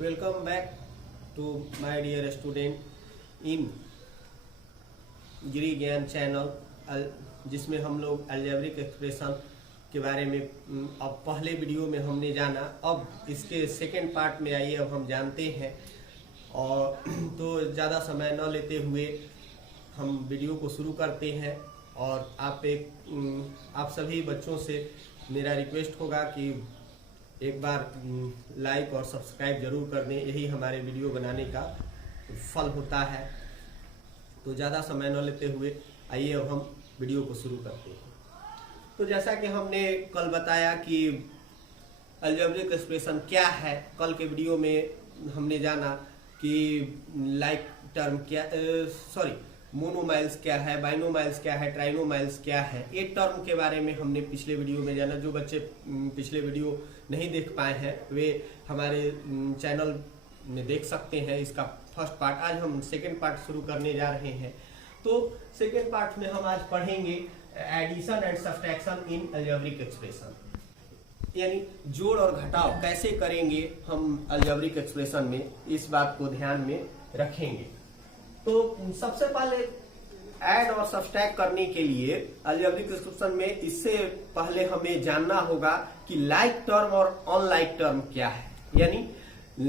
Welcome back to my dear student in गिरी ज्ञान channel, जिसमें हम लोग अलजेब्रिक एक्सप्रेशन के बारे में अब पहले वीडियो में हमने जाना। अब इसके सेकेंड पार्ट में आइए अब हम जानते हैं। और तो ज़्यादा समय न लेते हुए हम वीडियो को शुरू करते हैं। और आप सभी बच्चों से मेरा रिक्वेस्ट होगा कि एक बार लाइक और सब्सक्राइब जरूर कर दें, यही हमारे वीडियो बनाने का फल होता है। तो ज़्यादा समय न लेते हुए आइए अब हम वीडियो को शुरू करते हैं। तो जैसा कि हमने कल बताया कि अलजेब्रिक एक्सप्रेशन क्या है, कल के वीडियो में हमने जाना कि लाइक टर्म क्या, मोनोमाइल्स क्या है, बाइनोमाइल्स क्या है, ट्राइनोमाइल्स क्या है। एक टर्म के बारे में हमने पिछले वीडियो में जाना। जो बच्चे पिछले वीडियो नहीं देख पाए हैं वे हमारे चैनल में देख सकते हैं इसका फर्स्ट पार्ट। आज हम सेकेंड पार्ट शुरू करने जा रहे हैं। तो सेकेंड पार्ट में हम आज पढ़ेंगे addition and subtraction in algebraic expression, यानी जोड़ और घटाव कैसे करेंगे हम अलजेब्रिक एक्सप्रेशन में, इस बात को ध्यान में रखेंगे। तो सबसे पहले ऐड और सब्ट्रैक्ट करने के लिए अलजेब्रिक एक्सप्रेशन में इससे पहले हमें जानना होगा कि लाइक टर्म और अनलाइक टर्म क्या है, यानी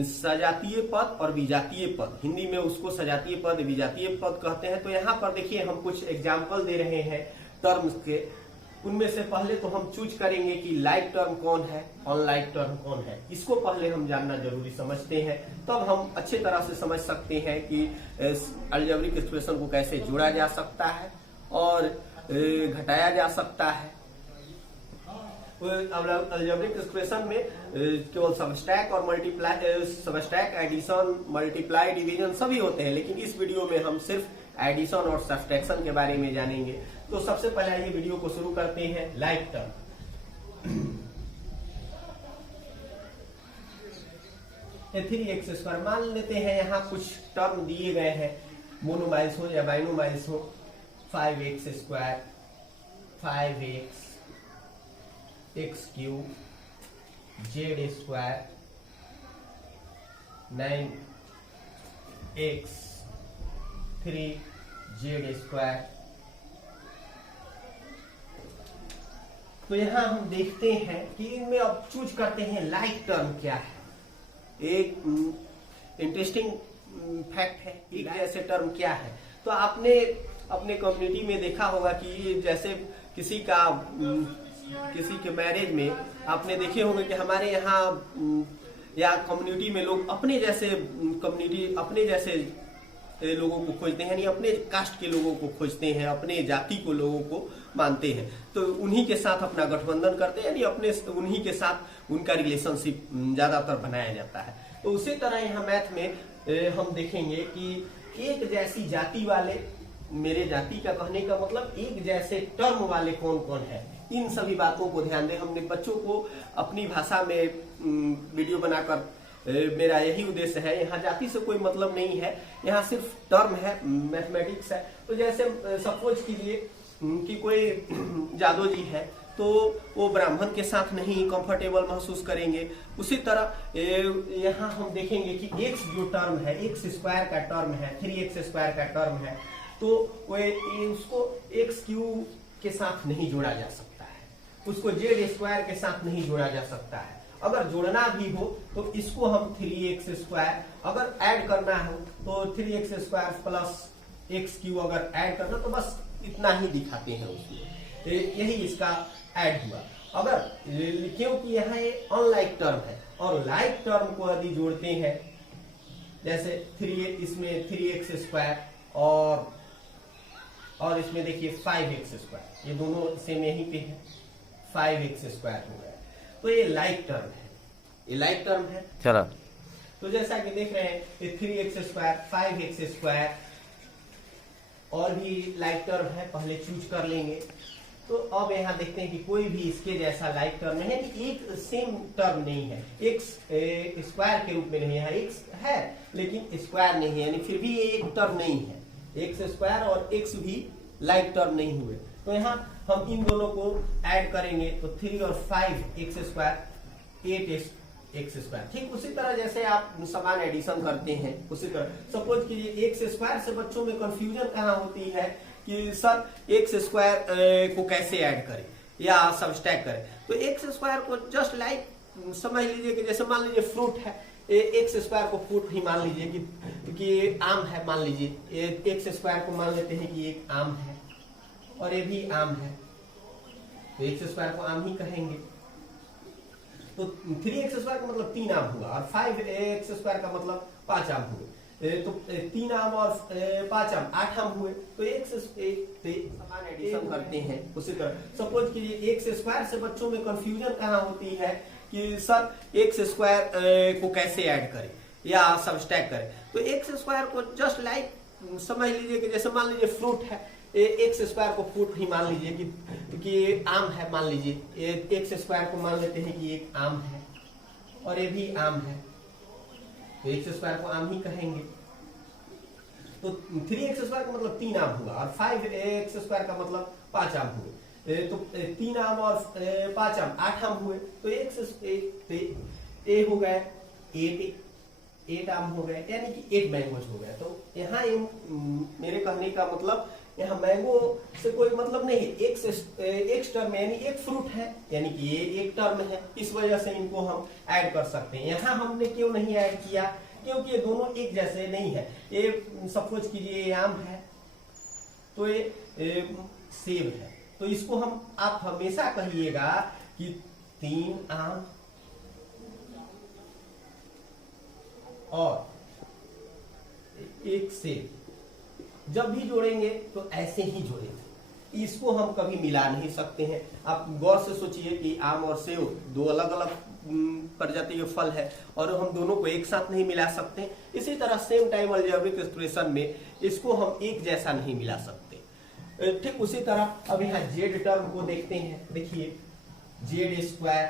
सजातीय पद और विजातीय पद। हिंदी में उसको सजातीय पद, विजातीय पद कहते हैं। तो यहाँ पर देखिए हम कुछ एग्जाम्पल दे रहे हैं टर्म्स के। उनमें से पहले तो हम चूज करेंगे कि लाइक टर्म कौन है, अनलाइक टर्म कौन है। इसको पहले हम जानना जरूरी समझते हैं, तब हम अच्छे तरह से समझ सकते हैं कि अलजेब्रिक एक्सप्रेशन को कैसे जोड़ा जा सकता है और घटाया जा सकता है। अलजेब्रिक एक्सप्रेशन में केवल सबस्ट्रैक्ट और multiply, subtract, addition, multiply, division सभी होते हैं, लेकिन इस वीडियो में हम सिर्फ एडिशन और सब्ट्रैक्शन के बारे में जानेंगे। तो सबसे पहले आइए वीडियो को शुरू करते हैं। लाइक टर्म, 3x² मान लेते हैं। यहाँ कुछ टर्म दिए गए हैं, मोनोमाइल्स हो या बाइनोमाइल्स हो। 5x², 5x, x3, z², 9x, 3z²। तो यहाँ हम देखते हैं कि इनमें अब चूज करते हैं लाइक टर्म क्या है। एक इंटरेस्टिंग फैक्ट है, एक ऐसे टर्म क्या है। तो आपने अपने कम्युनिटी में देखा होगा कि जैसे किसी के मैरिज में आपने देखे होंगे कि हमारे यहाँ या कम्युनिटी में लोग अपने जैसे लोगों को खोजते हैं, यानी अपने कास्ट के लोगों को खोजते हैं, अपने जाति को लोगों को मानते हैं। तो उन्हीं के साथ अपना गठबंधन करते हैं, यानी उन्हीं के साथ उनका रिलेशनशिप ज्यादातर बनाया जाता है। तो उसी तरह यहाँ मैथ में हम देखेंगे कि एक जैसी जाति वाले, मेरे जाति का कहने का मतलब एक जैसे टर्म वाले कौन कौन है, इन सभी बातों को ध्यान दें। हमने बच्चों को अपनी भाषा में वीडियो बनाकर, मेरा यही उद्देश्य है। यहाँ जाति से कोई मतलब नहीं है, यहाँ सिर्फ टर्म है, मैथमेटिक्स है। तो जैसे सपोज कीजिए कि कोई जादव जी है, तो वो ब्राह्मण के साथ नहीं कंफर्टेबल महसूस करेंगे। उसी तरह यहाँ हम देखेंगे कि x जो टर्म है, x² का टर्म है, 3x² का टर्म है, तो उसको x³ के साथ नहीं जोड़ा जा सकता है, उसको z² के साथ नहीं जोड़ा जा सकता है। अगर जोड़ना भी हो तो इसको हम 3x², अगर ऐड करना हो तो 3x² प्लस x³ अगर ऐड करना, तो बस इतना ही दिखाते हैं उसमें। यही इसका ऐड हुआ। अगर क्योंकि यहाँ ये अनलाइक टर्म है और लाइक टर्म को यदि जोड़ते हैं, जैसे इसमें 3x² और इसमें देखिए 5x², ये दोनों सेम यहीं पे है, 5x² हो गया। तो ये लाइक टर्म है, ये लाइक टर्म है। चलो, तो जैसा कि देख रहे हैं ये 3x², 5x² और भी लाइक टर्म है, पहले चूज कर लेंगे। तो अब यहाँ देखते हैं कि कोई भी इसके जैसा लाइक टर्म नहीं है, एक सेम टर्म नहीं है, x² के रूप में नहीं है, x है लेकिन स्क्वायर नहीं है, यानी फिर भी ये एक टर्म नहीं है। x² और x भी लाइक टर्म नहीं हुए। तो यहाँ हम इन दोनों को ऐड करेंगे तो 3 और 5 x² 8 एक्स स्क्वायर। ठीक उसी तरह जैसे आप समान एडिशन करते हैं उसी तरह सपोज कीजिए एक्स स्क्वायर से बच्चों में कंफ्यूजन कहाँ होती है कि सर एक्स स्क्वायर को कैसे ऐड करें या सब्सट्रैक्ट करें। तो एक्स स्क्वायर को जस्ट लाइक समझ लीजिए कि जैसे मान लीजिए फ्रूट है, एक्स स्क्वायर को फ्रूट ही मान लीजिए कि आम है, मान लीजिए एक्स स्क्वायर को मान लेते हैं कि एक आम है और ये भी आम है, तो एक्स स्क्वायर को आम ही कहेंगे। तो 3x स्क्वायर का मतलब 3 आम हुआ और 5x स्क्वायर का मतलब 5 आम हुए, तो 3 आम और 5 आम 8 आम हुए। तो समान एडिशन करते हैं उसी तरह सपोज कीजिए एक्स स्क्वायर से बच्चों में कंफ्यूजन कहाँ होती है कि सर एक्स स्क्वायर को कैसे ऐड करें या सब्सट्रैक्ट करें। तो एक्स स्क्वायर को जस्ट लाइक समझ लीजिए कि जैसे मान लीजिए फ्रूट है, एक्स स्क्वायर को फ्रूट ही मान लीजिए कि आम है, मान लीजिए एक्स स्क्वायर को मान लेते हैं कि एक आम है और ये भी आम है, तो एक्स स्क्वायर को आम ही कहेंगे। तो 3x स्क्वायर का मतलब 3 आम हुआ और 5x स्क्वायर का मतलब 5 आम हुए, तो 3 आम और 5 आम 8 आम हुए। तो ए हो गए 8 आम हो गए, यानी कि 8 मैंगोज हो गए। तो यहाँ मेरे कहने का मतलब यहाँ मैंगो से कोई मतलब नहीं है, एक टर्म यानी एक फ्रूट है, यानी कि ये एक टर्म है, इस वजह से इनको हम ऐड कर सकते हैं। यहाँ हमने क्यों नहीं ऐड किया, क्योंकि ये दोनों एक जैसे नहीं है। ये सपोज कीजिए ये आम है तो ये सेब है, तो इसको आप हमेशा कहिएगा कि 3 आम और एक सेब, जब भी जोड़ेंगे तो ऐसे ही जोड़ेंगे, इसको हम कभी मिला नहीं सकते हैं। आप गौर से सोचिए कि आम और सेब दो अलग अलग प्रजाति के फल है और हम दोनों को एक साथ नहीं मिला सकते। इसी तरह सेम टाइम अलजेब्रिक एक्सप्रेशन में इसको हम एक जैसा नहीं मिला सकते। ठीक उसी तरह अब यहाँ जेड टर्म को देखते हैं, देखिए Z square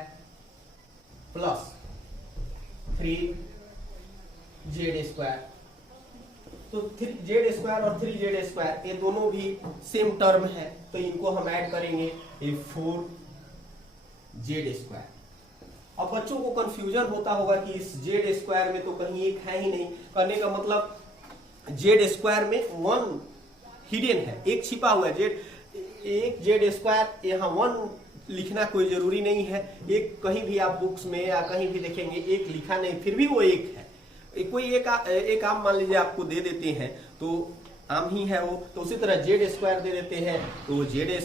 plus 3z square, तो जेड स्क्वायर और 3z स्क्वायर ये दोनों भी सेम टर्म है, तो इनको हम ऐड करेंगे ये 4z स्क्वायर। अब बच्चों को कंफ्यूजन होता होगा कि इस जेड स्क्वायर में तो कहीं एक है ही नहीं, करने का मतलब जेड स्क्वायर में 1 हिडन है, एक छिपा हुआ है। एक जेड स्क्वायर यहाँ 1 लिखना कोई जरूरी नहीं है, एक कहीं भी आप बुक्स में या कहीं भी देखेंगे एक लिखा नहीं, फिर भी वो एक है। कोई एक आम मान लीजिए आपको दे देते हैं तो आम ही है वो, तो उसी तरह जेड स्क्वायर दे देते हैं तो जेड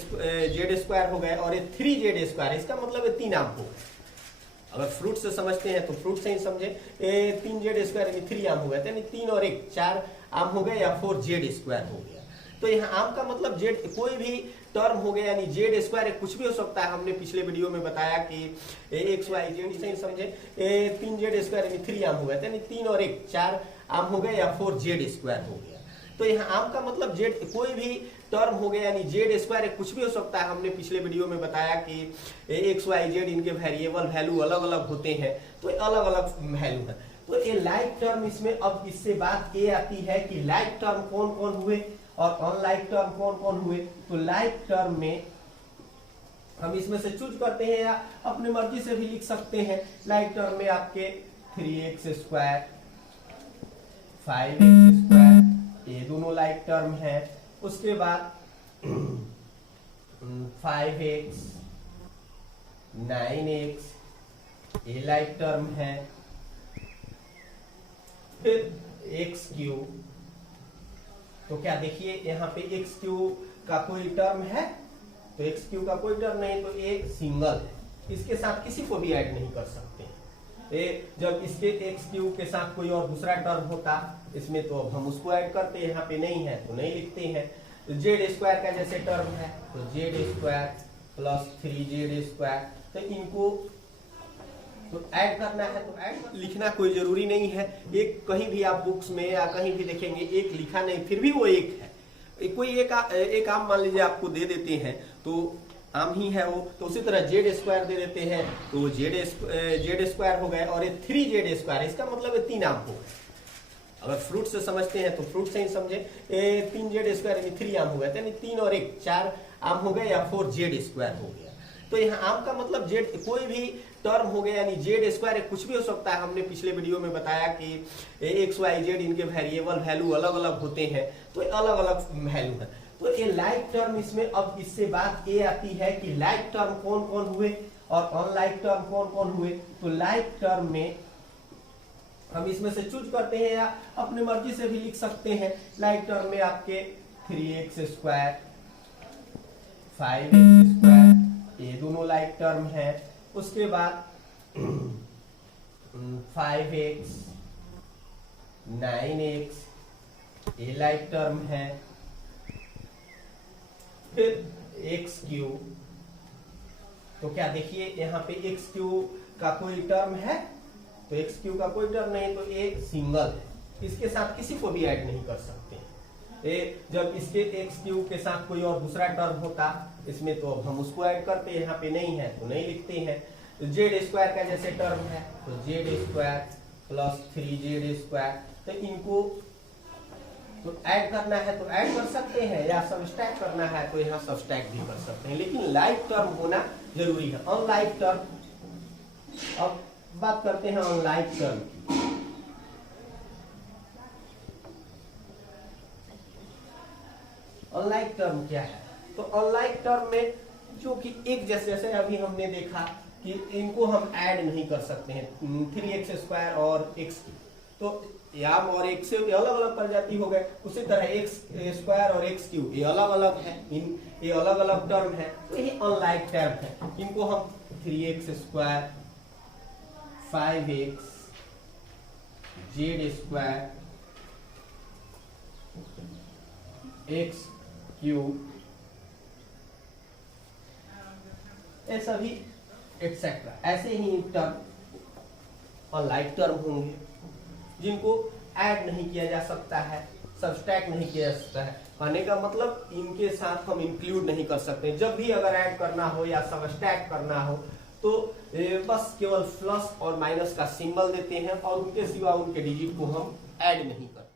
स्क्वायर हो गए और ये 3z स्क्वायर, इसका मतलब ये 3 आम हो गए। अगर फ्रूट से समझते हैं तो फ्रूट से ही समझे, 3z स्क्वायर यानी 3 आम हो गए, यानी 3 और 1 4 आम हो गए या 4z स्क्वायर हो गया। तो यहाँ आम का मतलब जेड कोई भी टर्म हो गया, यानी जेड स्क्वायर कुछ भी हो सकता है। हमने पिछले वीडियो में बताया कि एक्स वाई जेड से समझे 3z स्क्वायर यानी 3 आम हो गए, यानी 3 और 1 4 आम हो गए या 4z स्क्वायर हो गया। तो यहाँ आम का मतलब जेड कोई भी टर्म हो गया, यानी जेड स्क्वायर कुछ भी हो सकता है। हमने पिछले वीडियो में बताया कि एक्स वाई जेड इनके वेरिएबल वैल्यू अलग अलग होते हैं, तो अलग अलग वैल्यू है। तो ये लाइक टर्म इसमें, अब इससे बात ये आती है कि लाइक टर्म कौन कौन हुए और अनलाइक टर्म कौन कौन हुए। तो लाइक टर्म में हम इसमें से चूज करते हैं या अपनी मर्जी से भी लिख सकते हैं। लाइक टर्म में आपके 3x स्क्वायर 5x स्क्वायर ये दोनों लाइक टर्म है। उसके बाद 5x 9x ये लाइक टर्म है। फिर x क्यूब, तो क्या देखिए यहाँ पे एक्स क्यू का कोई टर्म है, तो एक्स क्यू का कोई टर्म नहीं, तो एक सिंगल है, इसके साथ किसी को भी ऐड नहीं कर सकते। जब इसके एक्स क्यू के साथ कोई और दूसरा टर्म होता इसमें तो अब हम उसको ऐड करते, यहाँ पे नहीं है तो नहीं लिखते हैं। तो जेड स्क्वायर का जैसे टर्म है तो Z square plus 3z square, तो इनको तो ऐड करना है, तो ऐड लिखना कोई जरूरी नहीं है। एक कहीं भी आप बुक्स में या कहीं भी देखेंगे एक लिखा नहीं, फिर भी वो एक है। कोई एक आम मान लीजिए आपको दे देते हैं तो आम ही है वो, तो उसी तरह जेड स्क्वायर दे देते हैं तो जेड स्क्वायर हो गए और ये 3z स्क्वायर, इसका मतलब ये 3 आम हो गए। अगर फ्रूट से समझते हैं तो फ्रूट से ही समझे, 3z स्क्वायर यानी 3 आम हो गए, यानी 3 और 1 4 आम हो गए या 4z स्क्वायर हो गया। तो यहाँ आम का मतलब जेड कोई भी टर्म हो गया, यानी जेड स्क्वायर कुछ भी हो सकता है। हमने पिछले वीडियो में बताया कि एक्स वाई जेड इनके वेरिएबल वैल्यू अलग अलग होते हैं, तो अलग अलग वैल्यू है। तो ये लाइक टर्म इसमें, अब इससे बात ये आती है कि लाइक टर्म कौन कौन हुए और अनलाइक टर्म कौन कौन हुए। तो लाइक टर्म में हम इसमें से चूज करते हैं या अपने मर्जी से भी लिख सकते हैं। लाइक टर्म में आपके 3x स्क्वायर 5x स्क्वायर ये दोनों लाइक टर्म है। उसके बाद 5x 9x ये लाइक टर्म है। फिर एक्स क्यूब, तो क्या देखिए यहाँ पे एक्स क्यूब का कोई टर्म है, तो एक्स क्यूब का कोई टर्म नहीं, तो एक सिंगल है, इसके साथ किसी को भी ऐड नहीं कर सकते। जब इसके एक्स क्यूब के साथ कोई और दूसरा टर्म होता इसमें तो हम उसको ऐड करते, यहाँ पे नहीं है तो नहीं लिखते हैं। तो जेड स्क्वायर का जैसे टर्म है तो Z square plus 3z square, तो इनको तो ऐड करना है तो ऐड कर सकते हैं या सबस्ट्रैक्ट करना है तो यहाँ सबस्ट्रैक्ट भी कर सकते हैं, लेकिन लाइक टर्म होना जरूरी है। अनलाइक टर्म, अब बात करते हैं अनलाइक टर्म की। अनलाइक टर्म क्या है? तो अनलाइक टर्म में जो कि एक जैसे अभी हमने देखा कि इनको हम ऐड नहीं कर सकते हैं, 3x स्क्वायर और x, तो याम और x से अलग अलग प्रजाति हो गए। उसी तरह x स्क्वायर और x क्यूब ये अलग अलग है, ये अलग अलग टर्म है, तो ये अनलाइक टर्म है। इनको हम 3x square 5x z square x cube ये सभी एक्सेट्रा ऐसे ही टर्म अनलाइक टर्म होंगे जिनको ऐड नहीं किया जा सकता है, सब्सट्रैक्ट नहीं किया जा सकता है। कहने का मतलब इनके साथ हम इंक्लूड नहीं कर सकते। जब भी अगर ऐड करना हो या सब्सट्रैक्ट करना हो तो बस केवल प्लस और माइनस का सिंबल देते हैं और उनके सिवा उनके डिजिट को हम ऐड नहीं करते।